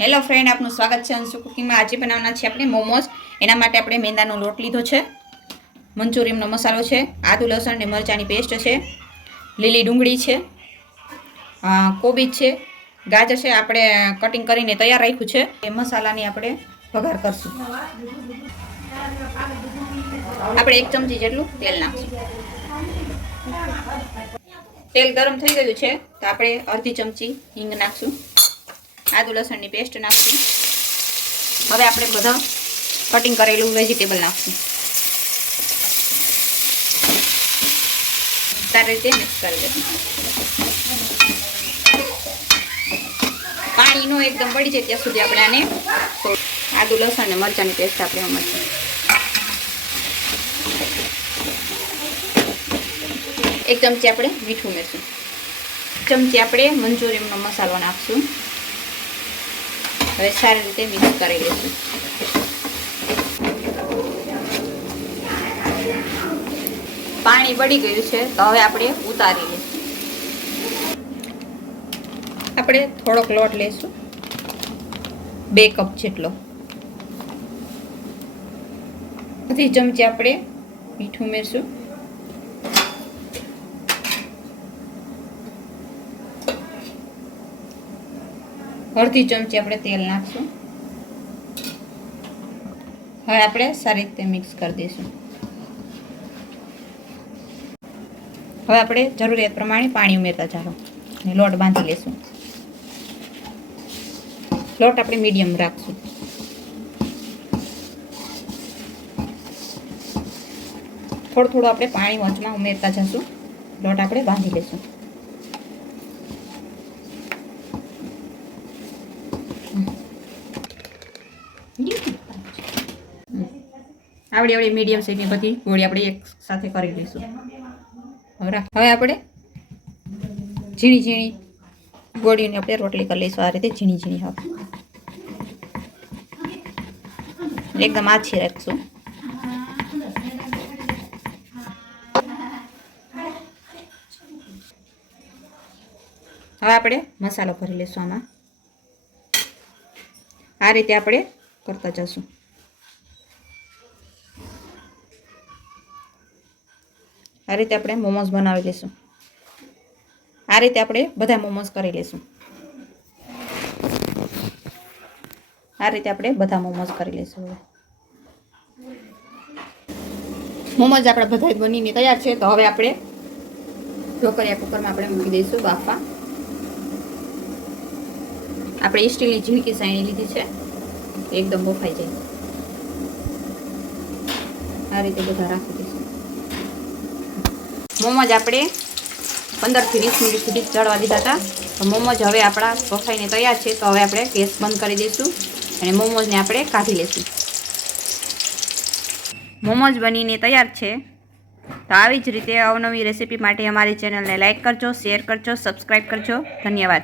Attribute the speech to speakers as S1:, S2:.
S1: Hello friend આપનું સ્વાગત છે અંશુ કુકિંગમાં. આજે બનાવવાના છે આપણે મોમોસ એના માટે આપણે મેંદાનો લોટ લીધો છે. મંચુરિયમનો મસાલો છે. આદુ, લસણ ને મરચાંની પેસ્ટ છે. લીલી ડુંગળી છે. કોબીજ છે. ગાજર છે. આપણે કટિંગ કરીને તૈયાર રાખ્યું છે. એ મસાલાની આપણે વઘાર કરશું. આપણે એક ચમચી જેટલું તેલ નાખશું. તેલ ગરમ થઈ ગયું છે. તો આપણે અડધી ચમચી હિંગ નાખશું. આદુ લસણની પેસ્ટ નાખશું. હવે આપણે બધા કટિંગ કરેલું વેજીટેબલ નાખશું. સારી રીતે મિક્સ કરી દઈશું પાણીનો એકદમ પડી જાય ત્યાં સુધી આપણે આને આદુ લસણ અને મરચાંની પેસ્ટ આપણે મળશે એક ચમચી આપણે મીઠું ઉમેરશું ચમચી આપણે મંચુરિયમનો મસાલો નાખશું. હવે સારી રીતે મિક્સ કરી લઈશું. પાણી બળી ગયું છે, તો હવે આપણે ઉતારી લઈશું આપણે થોડોક લોટ લઈશું. બે કપ જેટલો. અડધી ચમચી આપણે મીઠું ઉમેરશું. અડધી ચમચી આપણે તેલ નાખશું. હવે આપણે સારી રીતે મિક્સ કરી દઈશું. હવે આપણે જરૂરિયાત પ્રમાણે પાણી ઉમેરતા ચાલો અને લોટ બાંધી લઈશું લોટ આપણે મીડિયમ રાખશું. થોડું થોડું આપણે પાણી વચમાં ઉમેરતા જશું. લોટ આપણે બાંધી લઈશું આવડી આવડી મીડિયમ સાઈઝની બધી ગોળી આપણે એક સાથે કરી લઈશું. હવે હવે આપણે ઝીણી ઝીણી ગોળીઓને આપણે રોટલી કરી લઈશું. આ રીતે ઝીણી ઝીણી હવે. એકદમ આછી રાખશું. હવે આપણે મસાલો ભરી લઈશું આમાં. આ રીતે આપણે કરતા જશું. આ રીતે આપણે મોમોઝ બનાવી લઈશું આ રીતે આપણે બધા મોમોસ કરી લઈશું આ રીતે આપણે બધા મોમોસ કરી લઈશું હવે. મોમોઝ આપણા બધા બનીને તૈયાર છે, તો હવે આપણે ઢોકરિયા કુકરમાં આપણે મૂકી દઈશું બાફા આપણે સ્ટીલની ઝીણકી સાણી લીધી છે, એકદમ બફાઈ જાય. આ રીતે બધા રાખી દઈશું. મોમોજ આપણે પંદરથી વીસ મિનિટ સુધી ચડવા દીધા હતા. તો મોમોજ હવે આપણા પફાઈને તૈયાર છે. તો હવે આપણે ગેસ બંધ કરી દઈશું અને મોમોજને આપણે કાઢી લઈશું. મોમોજ બનીને તૈયાર છે. તો આવી જ રીતે અવનવી રેસીપી માટે અમારી ચેનલને લાઇક કરજો, શેર કરજો, સબસ્ક્રાઈબ કરજો. ધન્યવાદ.